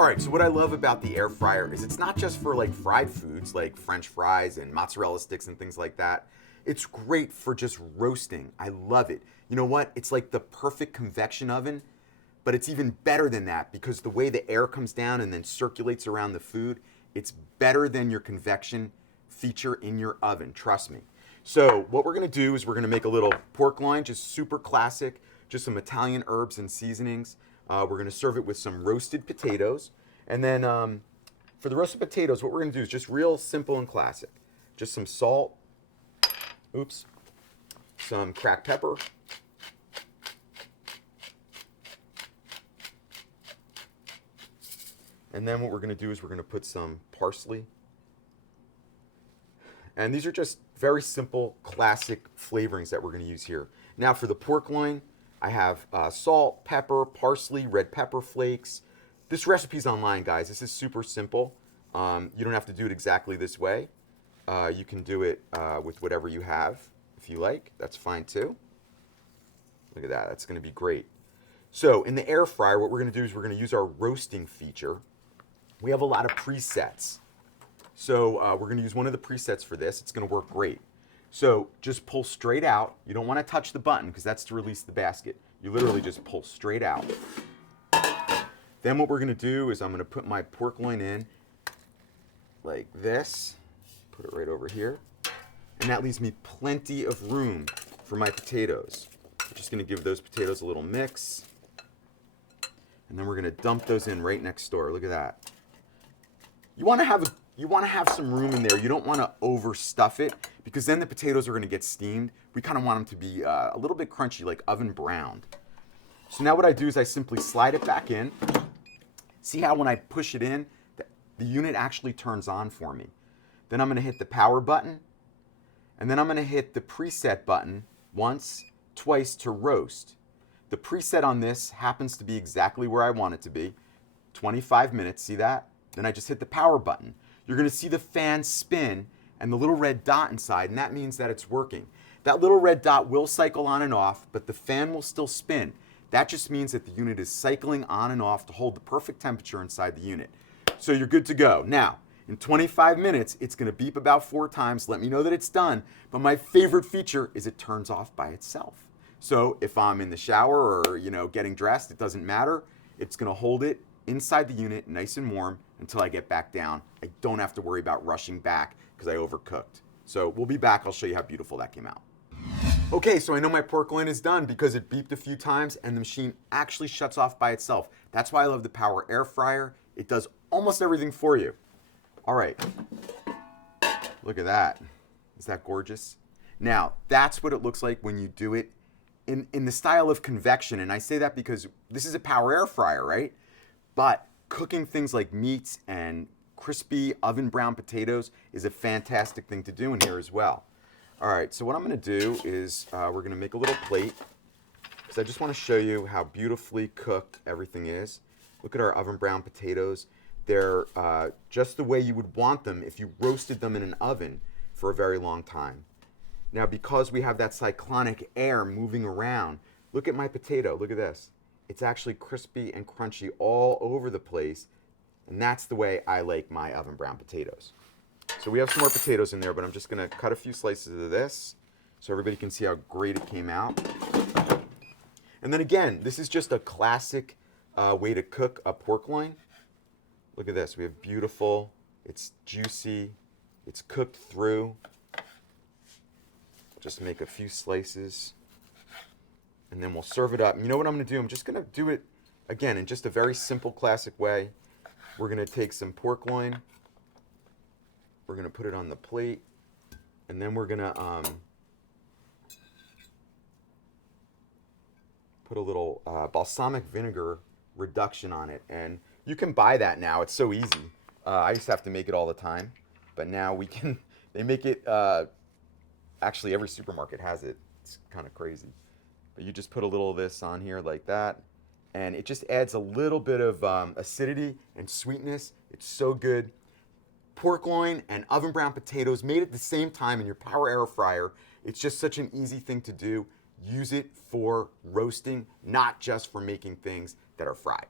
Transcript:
All right, so what I love about the air fryer is it's not just for like fried foods like French fries and mozzarella sticks and things like that. It's great for just roasting. I love it. You know what? It's like the perfect convection oven, but it's even better than that because the way the air comes down and then circulates around the food, it's better than your convection feature in your oven, trust me. So what we're gonna do is we're gonna make a little pork loin, just super classic, just some Italian herbs and seasonings. We're gonna serve it with some roasted potatoes. And then for the roasted potatoes, what we're gonna do is just real simple and classic. Just some salt, oops, some cracked pepper, and then what we're gonna do is we're gonna put some parsley. And these are just very simple, classic flavorings that we're gonna use here. Now for the pork loin, I have salt, pepper, parsley, red pepper flakes. This recipe's online, guys. This is super simple. You don't have to do it exactly this way. You can do it with whatever you have, if you like. That's fine too. Look at that, that's gonna be great. So in the air fryer, what we're gonna do is we're gonna use our roasting feature. We have a lot of presets. So we're gonna use one of the presets for this. It's gonna work great. So just pull straight out. You don't wanna touch the button because that's to release the basket. You literally just pull straight out. Then what we're gonna do is I'm gonna put my pork loin in like this. Put it right over here. And that leaves me plenty of room for my potatoes. I'm just gonna give those potatoes a little mix. And then we're gonna dump those in right next door. Look at that. You wanna have some room in there. You don't wanna overstuff it because then the potatoes are gonna get steamed. We kinda want them to be a little bit crunchy, like oven browned. So now what I do is I simply slide it back in. See how when I push it in, the unit actually turns on for me. Then I'm gonna hit the power button, and then I'm gonna hit the preset button once, twice to roast. The preset on this happens to be exactly where I want it to be, 25 minutes, see that? Then I just hit the power button. You're gonna see the fan spin and the little red dot inside, and that means that it's working. That little red dot will cycle on and off, but the fan will still spin. That just means that the unit is cycling on and off to hold the perfect temperature inside the unit. So you're good to go. Now, in 25 minutes, it's gonna beep about 4 times, let me know that it's done, but my favorite feature is it turns off by itself. So if I'm in the shower or getting dressed, it doesn't matter. It's gonna hold it inside the unit nice and warm until I get back down. I don't have to worry about rushing back because I overcooked. So we'll be back, I'll show you how beautiful that came out. Okay, so I know my pork loin is done because it beeped a few times and the machine actually shuts off by itself. That's why I love the Power Air Fryer. It does almost everything for you. All right, look at that. Is that gorgeous? Now, that's what it looks like when you do it in the style of convection. And I say that because this is a Power Air Fryer, right? But cooking things like meats and crispy oven brown potatoes is a fantastic thing to do in here as well. All right, so what I'm gonna do is we're gonna make a little plate because I just wanna show you how beautifully cooked everything is. Look at our oven brown potatoes. They're just the way you would want them if you roasted them in an oven for a very long time. Now, because we have that cyclonic air moving around, look at my potato, look at this. It's actually crispy and crunchy all over the place, and that's the way I like my oven brown potatoes. So we have some more potatoes in there, but I'm just gonna cut a few slices of this so everybody can see how great it came out. And then again, this is just a classic way to cook a pork loin. Look at this, we have beautiful, it's juicy, it's cooked through. Just make a few slices and then we'll serve it up. And you know what I'm gonna do? I'm just gonna do it again in just a very simple classic way. We're gonna take some pork loin, we're gonna put it on the plate, and then we're gonna put a little balsamic vinegar reduction on it. And you can buy that now, it's so easy. I used to have to make it all the time, but now we can, they make it, actually every supermarket has it. It's kind of crazy. But you just put a little of this on here like that, and it just adds a little bit of acidity and sweetness. It's so good. Pork loin and oven brown potatoes made at the same time in your Power Air Fryer. It's just such an easy thing to do. Use it for roasting, not just for making things that are fried.